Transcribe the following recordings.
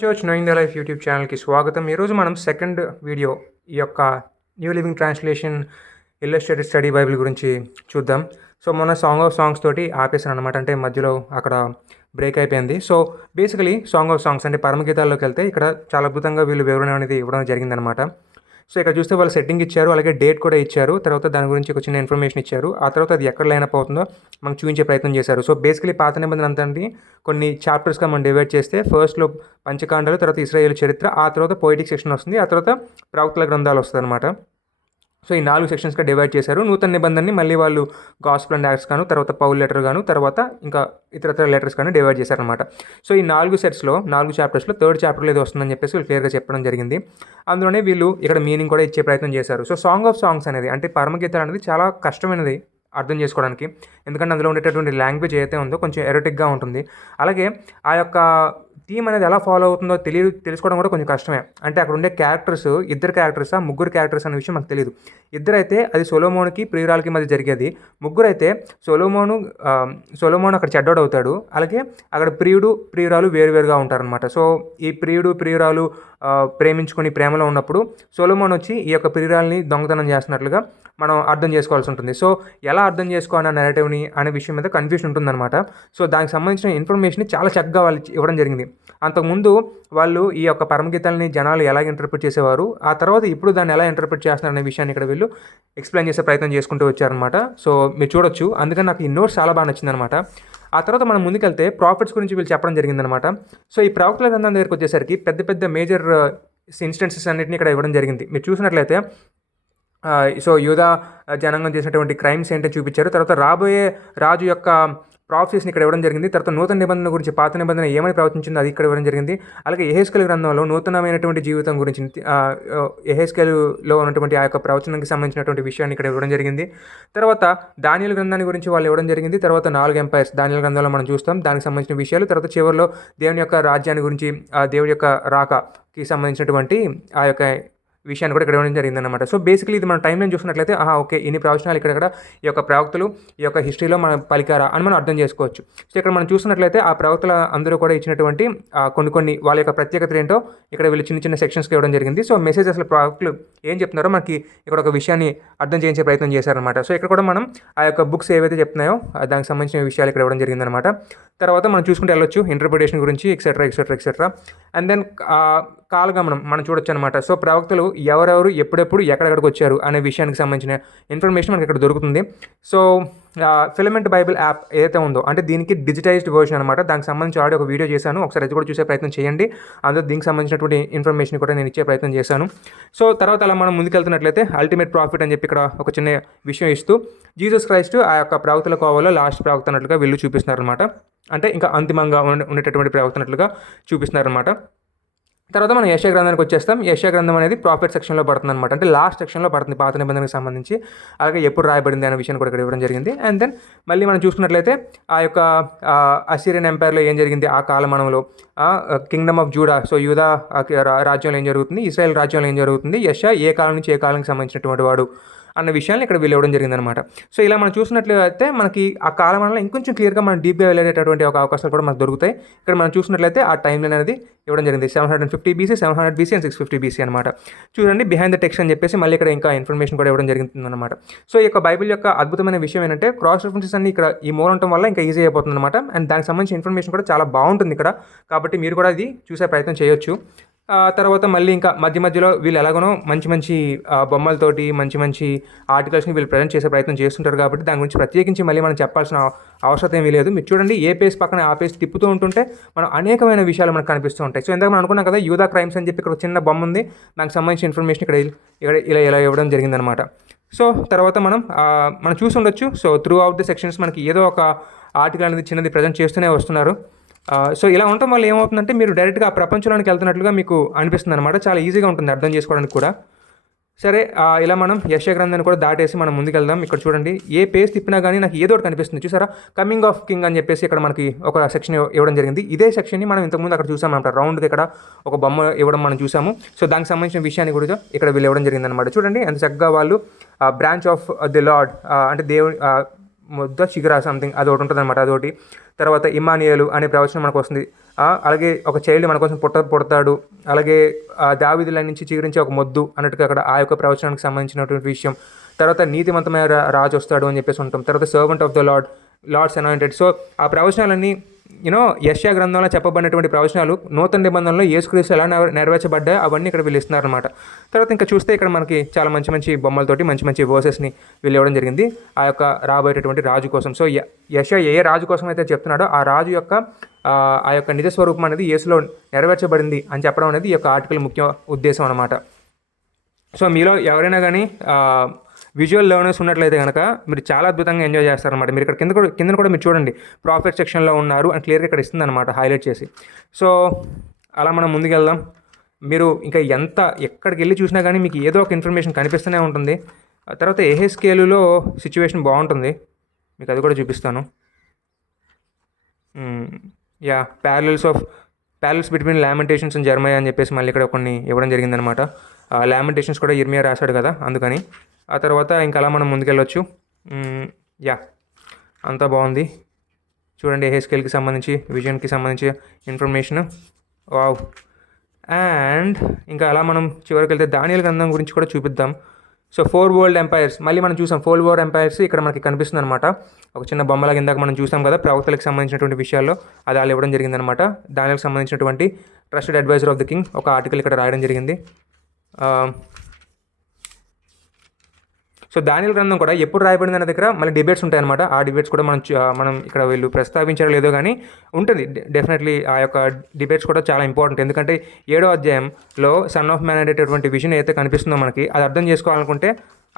Church knowing the life YouTube ఛానల్కి స్వాగతం. ఈరోజు మనం సెకండ్ వీడియో ఈ యొక్క new living translation illustrated study Bible గురించి చూద్దాం. సో మొన్న సాంగ్ ఆఫ్ సాంగ్స్ తోటి ఆపేసాను అనమాట, అంటే మధ్యలో అక్కడ బ్రేక్ అయిపోయింది. So basically song of songs అంటే పరమగీతాల్లోకి వెళ్తే ఇక్కడ చాలా అద్భుతంగా వీళ్ళు వివరణ అనేది ఇవ్వడం జరిగిందనమాట. సో ఇక్కడ చూస్తే వాళ్ళు సెట్టింగ్ ఇచ్చారు, అలాగే డేట్ కూడా ఇచ్చారు, తర్వాత దాని గురించి ఒక చిన్న ఇన్ఫర్మేషన్ ఇచ్చారు. ఆ తర్వాత అది ఎక్కడ లైన్ అప్ అవుతుందో మనకు చూపించే ప్రయత్నం చేశారు. సో బేసికలీ పాత నిబంధన అంతా కొన్ని చాప్టర్స్గా మనం డివైడ్ చేస్తే ఫస్ట్లో పంచకాండాలు, తర్వాత ఇశ్రాయేలు చరిత్ర, ఆ తర్వాత పోయిటిక్ సెక్షన్ వస్తుంది, ఆ తర్వాత ప్రవక్తల గ్రంథాలు వస్తుంది అనమాట. సో ఈ 4 సెక్షన్స్గా డివైడ్ చేశారు. నూతన నిబంధనని మళ్ళీ వాళ్ళు గాస్పెల్ అండ్ యాక్ట్స్ గాను, తర్వాత పౌల్ లెటర్ గాను, తర్వాత ఇంకా ఇతరత్ర లెటర్స్ గాను డివైడ్ చేశారనమాట. సో ఈ 4 సెట్స్లో 4 చాప్టర్స్లో థర్డ్ చాప్టర్లో ఏదో వస్తుందని చెప్పేసి వీళ్ళు క్లియర్గా చెప్పడం జరిగింది. అందులోనే వీళ్ళు ఇక్కడ మీనింగ్ కూడా ఇచ్చే ప్రయత్నం చేశారు. సో సాంగ్ ఆఫ్ సాంగ్స్ అనేది అంటే పరమగీతాలు అనేది చాలా కష్టమైనది అర్థం చేసుకోవడానికి, ఎందుకంటే అందులో ఉండేటటువంటి లాంగ్వేజ్ ఏదైతే ఉందో కొంచెం ఎరోటిక్గా ఉంటుంది. అలాగే ఆ యొక్క థీమ్ అనేది ఎలా ఫాలో అవుతుందో తెలుసుకోవడం కూడా కొంచెం కష్టమే. అంటే అక్కడ ఉండే క్యారెక్టర్స్ ఇద్దరు క్యారెక్టర్సా ముగ్గురు క్యారెక్టర్స్ అనే విషయం మాకు తెలియదు. ఇద్దరైతే అది సొలొమోన్కి ప్రియురాలకి మధ్య జరిగేది, ముగ్గురైతే సొలొమోన్ అక్కడ చెడ్డోడు అవుతాడు, అలాగే అక్కడ ప్రియురాలు వేరువేరుగా ఉంటారనమాట. సో ఈ ప్రియురాలు ప్రేమించుకొని ప్రేమలో ఉన్నప్పుడు సొలొమోన్ వచ్చి ఈ యొక్క ప్రియురాల్ని దొంగతనం చేస్తున్నట్లుగా మనం అర్థం చేసుకోవాల్సి ఉంటుంది. సో ఎలా అర్థం చేసుకోవాలన్న నెరేటివ్ని అనే విషయం మీద కన్ఫ్యూషన్ ఉంటుందన్నమాట. సో దానికి సంబంధించిన ఇన్ఫర్మేషన్ చాలా చక్కగా వాళ్ళు ఇవ్వడం జరిగింది. అంతకుముందు వాళ్ళు ఈ యొక్క పరమగీతాలని జనాలు ఎలా ఇంటర్ప్రిట్ చేసేవారు, ఆ తర్వాత ఇప్పుడు దాన్ని ఎలా ఇంటర్ప్రిట్ చేస్తున్నారు అనే విషయాన్ని ఇక్కడ వీళ్ళు ఎక్స్ప్లెయిన్ చేసే ప్రయత్నం చేసుకుంటూ వచ్చారనమాట. సో మీరు చూడొచ్చు, అందుకని నాకు ఈ నోట్స్ చాలా బాగా నచ్చిందనమాట. ఆ తర్వాత మనం ముందుకెళ్తే ప్రాఫిట్స్ గురించి వీళ్ళు చెప్పడం జరిగిందనమాట. సో ఈ ప్రవక్తల గ్రంథం దగ్గరికి వచ్చేసరికి పెద్ద పెద్ద మేజర్ ఇన్స్టెన్సెస్ అన్నింటినీ ఇక్కడ ఇవ్వడం జరిగింది. మీరు చూసినట్లయితే సో యూదా జనాంగం చేసినటువంటి క్రైమ్స్ ఏంటో చూపించారు. తర్వాత రాబోయే రాజు యొక్క ప్రాఫెసీస్ని ఇక్కడ ఇవ్వడం జరిగింది. తర్వాత నూతన నిబంధన గురించి పాత నిబంధన ఏమని ప్రవచించిందో అది ఇక్కడ ఇవ్వడం జరిగింది. అలాగే యెహెజ్కేలు గ్రంథంలో నూతనమైనటువంటి జీవితం గురించి యెహెజ్కేలులో ఉన్నటువంటి ఆ యొక్క ప్రవచనానికి సంబంధించినటువంటి విషయాన్ని ఇక్కడ ఇవ్వడం జరిగింది. తర్వాత దానియేలు గ్రంథాన్ని గురించి వాళ్ళు ఇవ్వడం జరిగింది. తర్వాత 4 ఎంపైర్స్ దానియేలు గ్రంథంలో మనం చూస్తాం, దానికి సంబంధించిన విషయాలు. తర్వాత చివరిలో దేవుని యొక్క రాజ్యాన్ని గురించి, దేవుడి యొక్క రాకకి సంబంధించినటువంటి ఆ యొక్క విషయాన్ని కూడా ఇక్కడ ఇవ్వడం జరిగిందన్నమాట. సో బేసికలీ ఇది మన టైం లైన్ చూసినట్లయితే ఓకే ఇన్ని ప్రవచనాలు ఇక్కడ ఈ యొక్క ప్రవక్తలు ఈ యొక్క హిస్టరీలో మన పలికారా అని మనం అర్థం చేసుకోవచ్చు. సో ఇక్కడ మనం చూసినట్లయితే ఆ ప్రవక్తల అందరూ కూడా ఇచ్చినటువంటి కొన్ని వాళ్ళ యొక్క ప్రత్యేకత ఏంటో ఇక్కడ వీళ్ళు చిన్న చిన్న సెక్షన్స్కి ఇవ్వడం జరిగింది. సో మెసేజ్ అసలు ప్రవక్తలు ఏం చెప్తున్నారో మనకి ఇక్కడ ఒక విషయాన్ని అర్థం చేయించే ప్రయత్నం చేశారనమాట. సో ఇక్కడ కూడా మనం ఆ యొక్క బుక్స్ ఏవైతే చెప్తున్నాయో దానికి సంబంధించిన విషయాలు ఇక్కడ ఇవ్వడం జరిగిందనమాట. తర్వాత మనం చూసుకుంటే వెళ్ళొచ్చు ఇంటర్ప్రిటేషన్ గురించి ఎక్సెట్రా. అండ్ దెన్ కాలగమనం మనం చూడొచ్చు అనమాట. సో ప్రవక్తలు ఎవరెవరు ఎప్పుడెప్పుడు ఎక్కడెక్కడికి వచ్చారు అనే విషయానికి సంబంధించిన ఇన్ఫర్మేషన్ మనకి ఇక్కడ దొరుకుతుంది. సో ఫిలమెంట్ బైబిల్ యాప్ ఏదైతే ఉందో అంటే దీనికి డిజిటైజ్డ్ వర్షన్ అనమాట. దానికి సంబంధించి ఆడియో ఒక వీడియో చేశాను, ఒకసారి అది కూడా చూసే ప్రయత్నం చేయండి. అందులో దీనికి సంబంధించినటువంటి ఇన్ఫర్మేషన్ కూడా నేను ఇచ్చే ప్రయత్నం చేశాను. సో తర్వాత అలా మనం ముందుకెళ్తున్నట్లయితే అల్టిమేట్ ప్రాఫిట్ అని చెప్పి ఇక్కడ ఒక చిన్న విషయం ఇస్తూ జీసస్ క్రైస్ట్ ఆ యొక్క ప్రవక్తల కోవలో లాస్ట్ ప్రవక్త అన్నట్లుగా వీళ్ళు చూపిస్తున్నారు అనమాట. అంటే ఇంకా అంతిమంగా ఉండేటటువంటి ప్రవక్త అన్నట్లుగా చూపిస్తున్నారనమాట. తర్వాత మనం యెషయా గ్రంథానికి వచ్చేస్తాం. యెషయా గ్రంథం అనేది ప్రాఫిట్ సెక్షన్లో పడుతుంది అనమాట, అంటే లాస్ట్ సెక్షన్లో పడుతుంది పాత నిబంధనకు సంబంధించి. అలాగే ఎప్పుడు రాయబడింది అనే విషయాన్ని కూడా ఇక్కడ ఇవ్వడం జరిగింది. అండ్ దెన్ మళ్ళీ మనం చూసుకున్నట్లయితే ఆ యొక్క అసిరియన్ ఎంపైర్లో ఏం జరిగింది ఆ కాలమానంలో, కింగ్డమ్ ఆఫ్ జూడా, సో యూదా రాజ్యంలో ఏం జరుగుతుంది, ఇశ్రాయేల్ రాజ్యంలో ఏం జరుగుతుంది, యెషయా ఏ కాలం నుంచి ఏ కాలానికి సంబంధించినటువంటి వాడు అన్న విషయాన్ని ఇక్కడ వీళ్ళు ఇవ్వడం జరిగిందనమాట. సో ఇలా మనం చూసినట్లయితే మనకి ఆ కాలమానంలో ఇంకొంచెం క్లియర్గా మనం డీప్గా వెళ్ళేటటువంటి ఒక అవకాశాలు కూడా మనకు దొరుకుతాయి. ఇక్కడ మనం చూసినట్లయితే ఆ టైం లైన్ అనేది ఇవ్వడం జరిగింది. 750 BC, 700 BC అండ్ 650 BC అనమాట. చూడండి బిహైండ్ ద టెక్స్ట్ అని చెప్పేసి మళ్ళీ ఇక్కడ ఇంకా ఇన్ఫర్మేషన్ కూడా ఇవ్వడం జరుగుతుందన్నమాట. సో ఈ యొక్క బైబిల్ యొక్క అద్భుతమైన విషయం ఏంటంటే క్రాస్ రెఫరెన్సెస్ అన్ని ఇక్కడ ఈ మూల ఉండటం వల్ల ఇంకా ఈజీ అయిపోతుంది అనమాట. అండ్ దానికి సంబంధించిన ఇన్ఫర్మేషన్ కూడా చాలా బాగుంటుంది ఇక్కడ, కాబట్టి మీరు కూడా ఇది చూసే ప్రయత్నం చేయొచ్చు. తర్వాత మళ్ళీ ఇంకా మధ్యలో వీళ్ళు ఎలాగనో మంచి బొమ్మలతోటి మంచి ఆర్టికల్స్ని వీళ్ళు ప్రజెంట్ చేసే ప్రయత్నం చేస్తుంటారు, కాబట్టి దాని గురించి ప్రత్యేకించి మళ్ళీ మనం చెప్పాల్సిన అవసరం ఏమీ లేదు. మీరు చూడండి ఏ పేజ్ పక్కన ఆ పేజ్ తిప్పుతూ ఉంటుంటే మనం అనేకమైన విషయాలు మనకు కనిపిస్తూ ఉంటాయి. సో ఇందాక మనం అనుకున్నాం కదా యూదా క్రైమ్స్ అని చెప్పి ఇక్కడ చిన్న బొమ్మ ఉంది, దానికి సంబంధించిన ఇన్ఫర్మేషన్ ఇక్కడ ఇలా ఇవ్వడం జరిగిందనమాట. సో తర్వాత మనం చూసి ఉండొచ్చు. So through out the sections మనకి ఏదో ఒక ఆర్టికల్ అనేది చిన్నది ప్రజెంట్ చేస్తూనే వస్తున్నారు. సో ఇలా ఉండటం వల్ల ఏమవుతుందంటే మీరు డైరెక్ట్గా ఆ ప్రపంచంలోనికి వెళ్తున్నట్లుగా మీకు అనిపిస్తుంది అనమాట. చాలా ఈజీగా ఉంటుంది అర్థం చేసుకోవడానికి కూడా. సరే ఇలా మనం యెషయా గ్రంథాన్ని కూడా దాటేసి మనం ముందుకెళ్దాం. ఇక్కడ చూడండి ఏ పేజ్ తిప్పినా కానీ నాకు ఏదో ఒకటి కనిపిస్తుంది. చూసారా కమింగ్ ఆఫ్ కింగ్ అని చెప్పేసి ఇక్కడ మనకి ఒక సెక్షన్ ఇవ్వడం జరిగింది. ఇదే సెక్షన్ని మనం ఇంతకుముందు అక్కడ చూసాం అనమాట, రౌండ్గా ఇక్కడ ఒక బొమ్మ ఇవ్వడం మనం చూసాము. సో దానికి సంబంధించిన విషయాన్ని కూడా ఇక్కడ వీళ్ళు ఇవ్వడం జరిగింది అనమాట. చూడండి ఎంత చక్కగా వాళ్ళు బ్రాంచ్ ఆఫ్ ది లార్డ్ అంటే దేవుడి ముద్ద చిగురా సంథింగ్ అది ఒకటి ఉంటుంది అనమాట, అదొకటి. తర్వాత ఇమ్మానియేలు అనే ప్రవచనం మనకు వస్తుంది. అలాగే ఒక చైల్డ్ మన కోసం పుడతాడు, అలాగే దావీదుల నుంచి చిగురించే ఒక మొద్దు అన్నట్టుగా అక్కడ ఆ యొక్క ప్రవచనానికి సంబంధించినటువంటి విషయం. తర్వాత నీతిమంతమైన రాజు వస్తాడు అని చెప్పేసి ఉంటాం. తర్వాత servant of the lords anointed. So ఆ ప్రవచనాలన్నీ యెషయా గ్రంథంలో చెప్పబడినటువంటి ప్రవచనాలు నూతన నిబంధనలో యేసుక్రీస్తు ఎలా నెరవేర్చబడ్డాయో అవన్నీ ఇక్కడ వీళ్ళు ఇస్తున్నారనమాట. తర్వాత ఇంకా చూస్తే ఇక్కడ మనకి చాలా మంచి మంచి బొమ్మలతోటి మంచి మంచి వర్సెస్ని వీళ్ళు ఇవ్వడం జరిగింది ఆ యొక్క రాబోయేటటువంటి రాజు కోసం. సో యెషయా ఏ రాజు కోసం అయితే చెప్తున్నాడో ఆ రాజు యొక్క ఆ యొక్క నిజస్వరూపం అనేది యేసులో నెరవేర్చబడింది అని చెప్పడం అనేది ఈ యొక్క ఆర్టికల్ ముఖ్య ఉద్దేశం అనమాట. సో మీలో ఎవరైనా కానీ విజువల్ లెర్నర్స్ ఉన్నట్లయితే కనుక మీరు చాలా అద్భుతంగా ఎంజాయ్ చేస్తారనమాట. మీరు ఇక్కడ కింద కూడా మీరు చూడండి, ప్రాఫిట్ సెక్షన్లో ఉన్నారు అని క్లియర్గా ఇక్కడ ఇస్తుంది అనమాట, హైలైట్ చేసి. సో అలా మనం ముందుకెళ్దాం. మీరు ఇంకా ఎక్కడికి వెళ్ళి చూసినా కానీ మీకు ఏదో ఒక ఇన్ఫర్మేషన్ కనిపిస్తూనే ఉంటుంది. తర్వాత ఎహెస్కేలులో సిచ్యువేషన్ బాగుంటుంది, మీకు అది కూడా చూపిస్తాను. ప్యారల్స్ బిట్వీన్ లామెంటేషన్స్ అండ్ జెరమయా అని చెప్పేసి మళ్ళీ ఇక్కడ కొన్ని ఇవ్వడం జరిగిందనమాట. లామెంటేషన్స్ కూడా ఇర్మియా రాశాడు కదా, అందుకని. ఆ తర్వాత ఇంకా అలా మనం ముందుకెళ్ళొచ్చు. అంతా బాగుంది చూడండి. ఎహెస్కేల్కి సంబంధించి, విజన్కి సంబంధించి ఇన్ఫర్మేషన్. వావ్. అండ్ ఇంకా అలా మనం చివరికి వెళ్తే దానియేలు గ్రంథం గురించి కూడా చూపిద్దాం. సో 4 వరల్డ్ ఎంపైర్స్ మళ్ళీ మనం చూసాం. 4 వరల్డ్ ఎంపైర్స్ ఇక్కడ మనకి కనిపిస్తుంది అనమాట. ఒక చిన్న బొమ్మలాగా ఇందాక మనం చూసాం కదా ప్రవక్తలకు సంబంధించినటువంటి విషయాల్లో, అది వాళ్ళు ఇవ్వడం జరిగిందనమాట. దానియేలుకి సంబంధించినటువంటి trusted adviser of the king ఒక ఆర్టికల్ ఇక్కడ రాయడం జరిగింది. సో దానియేలు గ్రంథం కూడా ఎప్పుడు రాయబడింది అనే దగ్గర మళ్ళీ డిబేట్స్ ఉంటాయన్నమాట. ఆ డిబేట్స్ కూడా మనం ఇక్కడ వీళ్ళు ప్రస్తావించారో లేదో కానీ ఉంటుంది డెఫినెట్లీ. ఆ యొక్క డిబేట్స్ కూడా చాలా ఇంపార్టెంట్, ఎందుకంటే 7వ అధ్యాయంలో సన్ ఆఫ్ మ్యాన్ అనేటటువంటి విజన్ అయితే కనిపిస్తుందో మనకి, అది అర్థం చేసుకోవాలనుకుంటే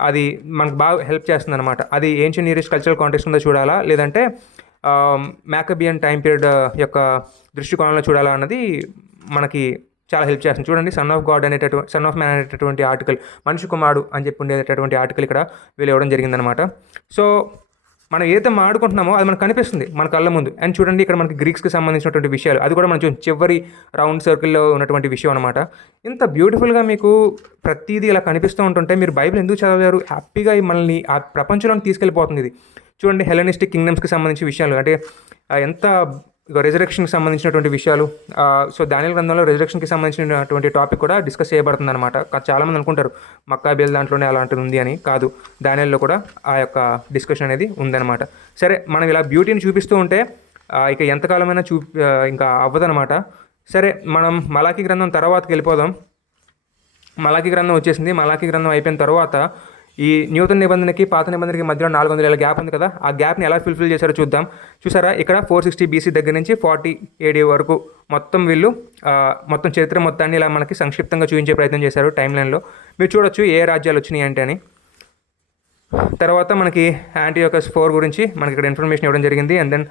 అది మనకు బాగా హెల్ప్ చేస్తుంది అనమాట. అది ancient near east cultural context ఉందో చూడాలా, లేదంటే మ్యాకబియన్ టైం పీరియడ్ యొక్క దృష్టికోణంలో చూడాలా అన్నది మనకి చాలా హెల్ప్ చేస్తుంది. చూడండి, సన్ ఆఫ్ మ్యాన్ అనేటటువంటి ఆర్టికల్, మనిషి కుమారుడు అని చెప్పి ఉండేటటువంటి ఆర్టికల్ ఇక్కడ వీళ్ళు ఇవ్వడం జరిగిందనమాట. సో మనం ఏదైతే మాడుకుంటున్నామో అది మనకు కనిపిస్తుంది మన కళ్ళ ముందు. అండ్ చూడండి ఇక్కడ మనకి గ్రీక్స్కి సంబంధించినటువంటి విషయాలు, అది కూడా మనం చివరి రౌండ్ సర్కిల్లో ఉన్నటువంటి విషయం అనమాట. ఇంత బ్యూటిఫుల్గా మీకు ప్రతిదీ ఇలా కనిపిస్తూ ఉంటుంటే మీరు బైబిల్ ఎందుకు చదివారు, హ్యాపీగా మనల్ని ఆ ప్రపంచంలోకి తీసుకెళ్ళిపోతుంది ఇది. చూడండి, హెలెనిస్టిక్ కింగ్డమ్స్కి సంబంధించిన విషయాలు, అంటే ఎంత రెజరెక్షన్కి సంబంధించినటువంటి విషయాలు. సో దానియేలు గ్రంథంలో రెజరెక్షన్కి సంబంధించినటువంటి టాపిక్ కూడా డిస్కస్ చేయబడుతుంది అనమాట. చాలామంది అనుకుంటారు మక్కాబేల్ దాంట్లోనే అలాంటిది ఉంది అని, కాదు, దానియేలులో కూడా ఆ యొక్క డిస్కషన్ అనేది ఉందన్నమాట. సరే, మనం ఇలా బ్యూటీని చూపిస్తూ ఉంటే ఇక ఎంతకాలమైనా ఇంకా అవ్వదనమాట. సరే, మనం మలాకీ గ్రంథం తర్వాతకి వెళ్ళిపోదాం. మలాకీ గ్రంథం వచ్చేసింది. మలాకీ గ్రంథం అయిపోయిన తర్వాత ఈ నూతన నిబంధనకి పాత నిబంధనకి మధ్యలో 400 ఏళ్ళ గ్యాప్ ఉంది కదా, ఆ గ్యాప్ని ఎలా ఫుల్ఫిల్ చేశారో చూద్దాం. చూసారా, ఇక్కడ 460 BC దగ్గర నుంచి 40 AD వరకు మొత్తం వీళ్ళు మొత్తం చరిత్ర మొత్తాన్ని ఇలా మనకి సంక్షిప్తంగా చూపించే ప్రయత్నం చేశారు టైం లైన్లో. మీరు చూడొచ్చు ఏ రాజ్యాలు వచ్చినాయి అంటే అని. తర్వాత మనకి యాంటీయోకస్ 4 గురించి మనకి ఇక్కడ ఇన్ఫర్మేషన్ ఇవ్వడం జరిగింది. అండ్ దెన్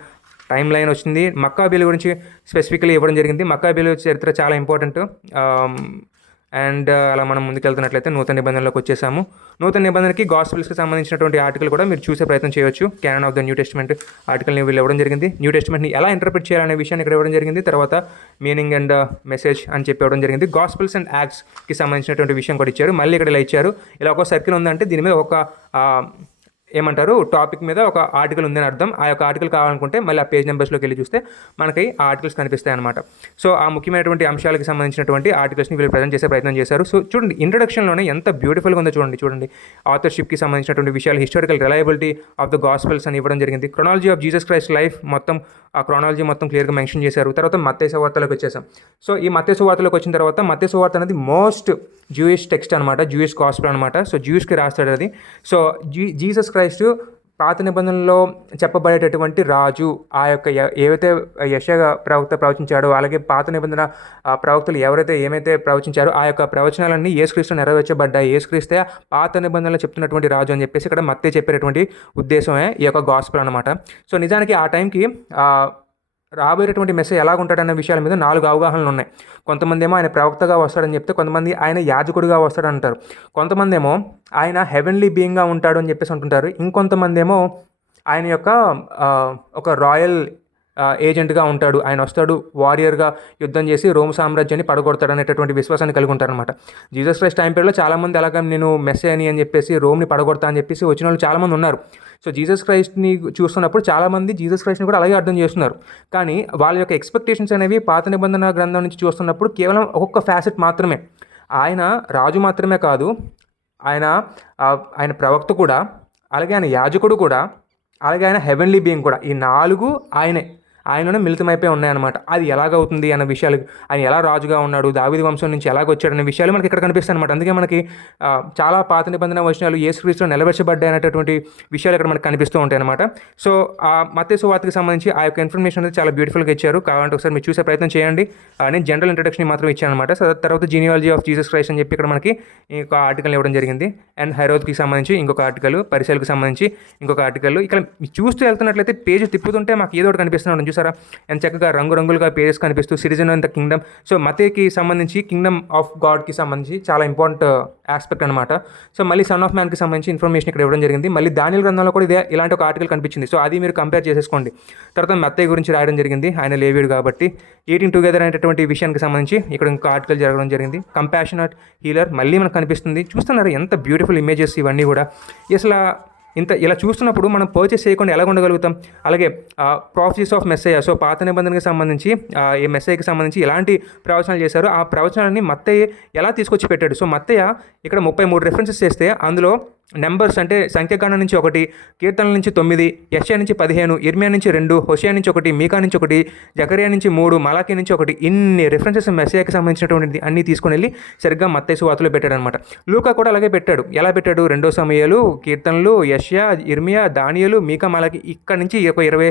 టైం లైన్ వచ్చింది. మక్కాబీల గురించి స్పెసిఫికలీ ఇవ్వడం జరిగింది. మక్కాబీల చరిత్ర చాలా ఇంపార్టెంట్. అండ్ అలా మనం ముందుకెళ్తున్నట్లయితే నూతన నిబంధనలోకి వచ్చేసాము. నూతన నిబంధనకి గాస్పెల్స్కి సంబంధించినటువంటి ఆర్టికల్ కూడా మీరు చూసే ప్రయత్నం చేయొచ్చు. Canon of the New Testament ఆర్టికల్ని వీళ్ళు ఇవ్వడం జరిగింది. న్యూ టెస్ట్మెంట్ని ఎలా ఇంటర్ప్రిట్ చేయాలనే విషయాన్ని ఇక్కడ ఇవ్వడం జరిగింది. తర్వాత మీనింగ్ అండ్ మెసేజ్ అని చెప్పి ఇవ్వడం జరిగింది. గాస్పెల్స్ అండ్ యాక్ట్స్కి సంబంధించినటువంటి విషయం కూడా ఇచ్చారు. మళ్ళీ ఇక్కడ ఇలా ఇచ్చారు. ఇలా ఒక సర్కిల్ ఉందంటే దీని మీద ఒక ఏమంటారు టాపిక్ మీద ఒక ఆర్టికల్ ఉందని అర్థం. ఆ యొక్క ఆర్టికల్ కావాలనుకుంటే మళ్ళీ ఆ పేజ్ నెంబర్స్లోకి వెళ్ళి చూస్తే మనకి ఆ ఆర్టికల్స్ కనిపిస్తాయి అనమాట. సో ఆ ముఖ్యమైనటువంటి అంశాలకు సంబంధించినటువంటి ఆర్టికల్స్ని వీళ్ళు ప్రజెంట్ చేసే ప్రయత్నం చేశారు. సో చూడండి, ఇంట్రడక్షన్లోనే ఎంత బ్యూటిఫుల్గా ఉందో చూడండి. ఆథర్షిప్కి సంబంధించినటువంటి విషయాలు, historical reliability of the gospels అని ఇవ్వడం జరిగింది. Chronology of Jesus Christ life మొత్తం ఆ క్రొనాలజీ మొత్తం క్లియర్గా మెన్షన్ చేశారు. తర్వాత మత్తయి సువార్తలోకి వచ్చేసాం. సో ఈ మత్తయి సువార్తలోకి వచ్చిన తర్వాత మత్తయి సువార్త అనేది మోస్ట్ జూయిష్ టెక్స్ట్ అనమాట, జూయిష్ గాస్పెల్ అనమాట. సో జూయిష్కి రాస్తాడు అది. సో జీసస్ క్రైస్ట్ పాత నిబంధనలో చెప్పబడేటటువంటి రాజు, ఆ యొక్క ఏవైతే యెషయా ప్రవక్త ప్రవచించాడో, అలాగే పాత నిబంధన ప్రవక్తలు ఎవరైతే ఏమైతే ప్రవచించారో ఆ యొక్క ప్రవచనాలన్నీ యేసుక్రీస్తు నెరవేర్చబడ్డాయి. యేసుక్రీస్తే పాత నిబంధనలో చెప్తున్నటువంటి రాజు అని చెప్పేసి ఇక్కడ మత్తయి చెప్పేటటువంటి ఉద్దేశమే ఈ యొక్క గాస్పెల్ అనమాట. సో నిజానికి ఆ టైంకి రాబోయేటటువంటి మెసేజ్ ఎలాగుంటాడన్న విషయాల మీద 4 అవగాహనలు ఉన్నాయి. కొంతమంది ఏమో ఆయన ప్రవక్తగా వస్తాడని చెప్తే, కొంతమంది ఆయన యాజకుడిగా వస్తాడని అంటారు, కొంతమంది ఏమో ఆయన హెవెన్లీ బీయింగ్గా ఉంటాడు అని చెప్పేసి అంటుంటారు, ఇంకొంతమంది ఏమో ఆయన యొక్క ఒక రాయల్ ఏజెంట్గా ఉంటాడు, ఆయన వస్తాడు వారియర్గా యుద్ధం చేసి రోమ్ సామ్రాజ్యాన్ని పడగొడతాడు అనేటటువంటి విశ్వాసాన్ని కలిగి ఉంటారనమాట. జీసస్ క్రైస్ట్ టైం పీరియడ్లో చాలామంది అలాగా నేను మెస్సేని అని చెప్పేసి రోమ్ని పడగొడతా అని చెప్పేసి వచ్చిన వాళ్ళు చాలామంది ఉన్నారు. సో జీసస్ క్రైస్ట్ని చూస్తున్నప్పుడు చాలామంది జీసస్ క్రైస్ట్ని కూడా అలాగే అర్థం చేస్తున్నారు. కానీ వాళ్ళ యొక్క ఎక్స్పెక్టేషన్స్ అనేవి పాత నిబంధన గ్రంథం నుంచి చూస్తున్నప్పుడు కేవలం ఒక్కొక్క ఫ్యాసెట్ మాత్రమే. ఆయన రాజు మాత్రమే కాదు, ఆయన ఆయన ప్రవక్త కూడా, అలాగే ఆయన యాజకుడు కూడా, అలాగే ఆయన హెవెన్లీ బీయింగ్ కూడా. ఈ 4 ఆయనలోనే మిళితమైపోయి ఉన్నాయన్నమాట. అది ఎలాగవుతుంది అన్న విషయాలు, ఆయన ఎలా రాజుగా ఉన్నాడు, దావీదు వంశం నుంచి ఎలాగ వచ్చాడనే విషయాలు మనకి ఇక్కడ కనిపిస్తాయి అనమాట. అందుకే మనకి చాలా పాత నిబంధన వచనాలు యేసుక్రీస్తులో నెరవేర్చబడ్డాయి అనేటటువంటి విషయాలు ఇక్కడ మనకు కనిపిస్తూ ఉంటాయి అనమాట. సో ఆ మత్తయి సువార్తకి సంబంధించి ఆ యొక్క ఇన్ఫర్మేషన్ అనేది చాలా బ్యూటిఫుల్గా ఇచ్చారు. కావాలంటే ఒకసారి మీరు చూసే ప్రయత్నం చేయండి. నేను జనరల్ ఇంట్రడక్షన్ మాత్రం ఇచ్చాను అనమాట. సో తర్వాత జీనియాలజీ ఆఫ్ జీసస్ క్రైస్ట్ అని చెప్పి ఇక్కడ మనకి ఇంకొక ఆర్టికల్ ఇవ్వడం జరిగింది. అండ్ హెరోద్కి సంబంధించి ఇంకొక ఆర్టికల్, పరిశీలకు సంబంధించి ఇంకొక ఆర్టికల్. ఇక్కడ చూస్తూ వెళ్తున్నట్లయితే పేజ్ తిప్పుతుంటే మాకు ఏదో ఒకటి కనిపిస్తున్నాడు చూసారా, ఎంత చక్కగా రంగురంగులుగా పేజెస్ కనిపిస్తూ citizen of the kingdom. So మత్తయికి సంబంధించి కింగ్డమ్ ఆఫ్ గాడ్కి సంబంధించి చాలా ఇంపార్టెంట్ ఆస్పెక్ట్ అనమాట. సో మళ్ళీ సన్ ఆఫ్ మ్యాన్కి సంబంధించి ఇన్ఫర్మేషన్ ఇక్కడ ఇవ్వడం జరిగింది. మళ్ళీ దానియల్ గ్రంథంలో కూడా ఇలాంటి ఒక ఆర్టికల్ కనిపించింది. సో అది మీరు కంపేర్ చేసేసుకోండి. తర్వాత మత్తయి గురించి రాయడం జరిగింది, ఆయన లేవీయుడు కాబట్టి. ఈటింగ్ టుగెదర్ అనేటటువంటి విషయానికి సంబంధించి ఇక్కడ ఇంకో ఆర్టికల్ జరగడం జరిగింది. కంపాషనట్ హీలర్ మళ్ళీ మనకు కనిపిస్తుంది. చూస్తున్నారు ఎంత బ్యూటిఫుల్ ఇమేజెస్ ఇవన్నీ కూడా. అసలు ఇలా చూస్తున్నప్పుడు మనం పర్చేస్ చేయకుండా ఎలా ఉండగలుగుతాం? అలాగే ప్రాఫెసీస్ ఆఫ్ మెస్సయ్య, సో పాత నిబంధనకి సంబంధించి ఈ మెస్సయ్యకి సంబంధించి ఎలాంటి ప్రవచనాలు చేశారో ఆ ప్రవచనాన్ని మత్తయి ఎలా తీసుకొచ్చి పెట్టాడు. సో మత్తయి ఇక్కడ 33 రెఫరెన్సెస్ చేస్తే అందులో నెంబర్స్ అంటే సంఖ్యాకాండం నుంచి 1, కీర్తనల నుంచి 9, యెషయా నుంచి 15, ఇర్మియా నుంచి 2, హోషేయ నుంచి 1, మీకా నుంచి 1, జకరియా నుంచి 3, మలాకీ నుంచి 1, ఇన్ని రెఫరెన్సెస్ మెస్సయాకి సంబంధించినటువంటి అన్నీ తీసుకొని వెళ్ళి సరిగ్గా మత్తయి సువార్తలో పెట్టాడు అనమాట. లూకా కూడా అలాగే పెట్టాడు. ఎలా పెట్టాడు? 2 సమూయేలు, కీర్తనలు, యెషయా, ఇర్మియా, దానియేలు, మీకా, మలాకీ, ఇక్కడ నుంచి ఒక 20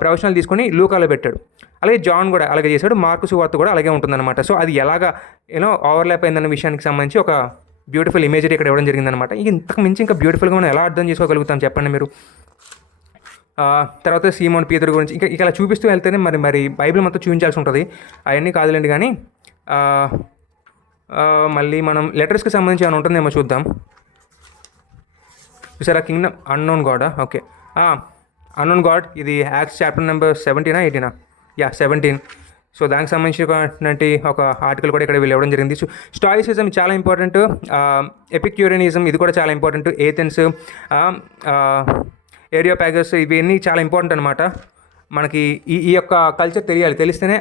ప్రవచనాలు తీసుకొని లూకాలో పెట్టాడు. అలాగే జాన్ కూడా అలాగే చేశాడు. మార్కు సువార్త కూడా అలాగే ఉంటుందన్నమాట. సో అది ఎలాగా ఓవర్లాప్ అయిందన్న విషయానికి సంబంధించి ఒక బ్యూటిఫుల్ ఇమేజరీ ఇక్కడ ఇవ్వడం జరిగిందనమాట. ఇంతకు మించి ఇంకా బ్యూటిఫుల్గా మనం ఎలా అర్థం చేసుకోగలుగుతాం చెప్పండి మీరు. తర్వాత సీమోన్ పీతరు గురించి ఇంకా ఇలా చూపిస్తూ వెళ్తేనే మరి బైబిల్ మొత్తం చూపించాల్సి ఉంటుంది. అవన్నీ కాదులేండి. కానీ మళ్ళీ మనం లెటర్స్కి సంబంధించి ఏమైనా ఉంటుందేమో చూద్దాం. చూసారా, కింగ్డమ్ అన్నోన్ గాడా, ఓకే, అన్నోన్ గాడ్. ఇది యాక్ట్స్ చాప్టర్ నెంబర్ 17, 18, 17. సో దానికి సంబంధించినటువంటి ఒక ఆర్టికల్ కూడా ఇక్కడ వీళ్ళు ఇవ్వడం జరిగింది. సో స్టాయిసిజం చాలా ఇంపార్టెంట్, ఎపిక్యూరియనిజం ఇది కూడా చాలా ఇంపార్టెంట్, ఏథెన్స్, ఏరియోపాగస్ ఇవన్నీ చాలా ఇంపార్టెంట్ అనమాట. మనకి ఈ యొక్క కల్చర్ తెలియాలి. తెలిస్తేనే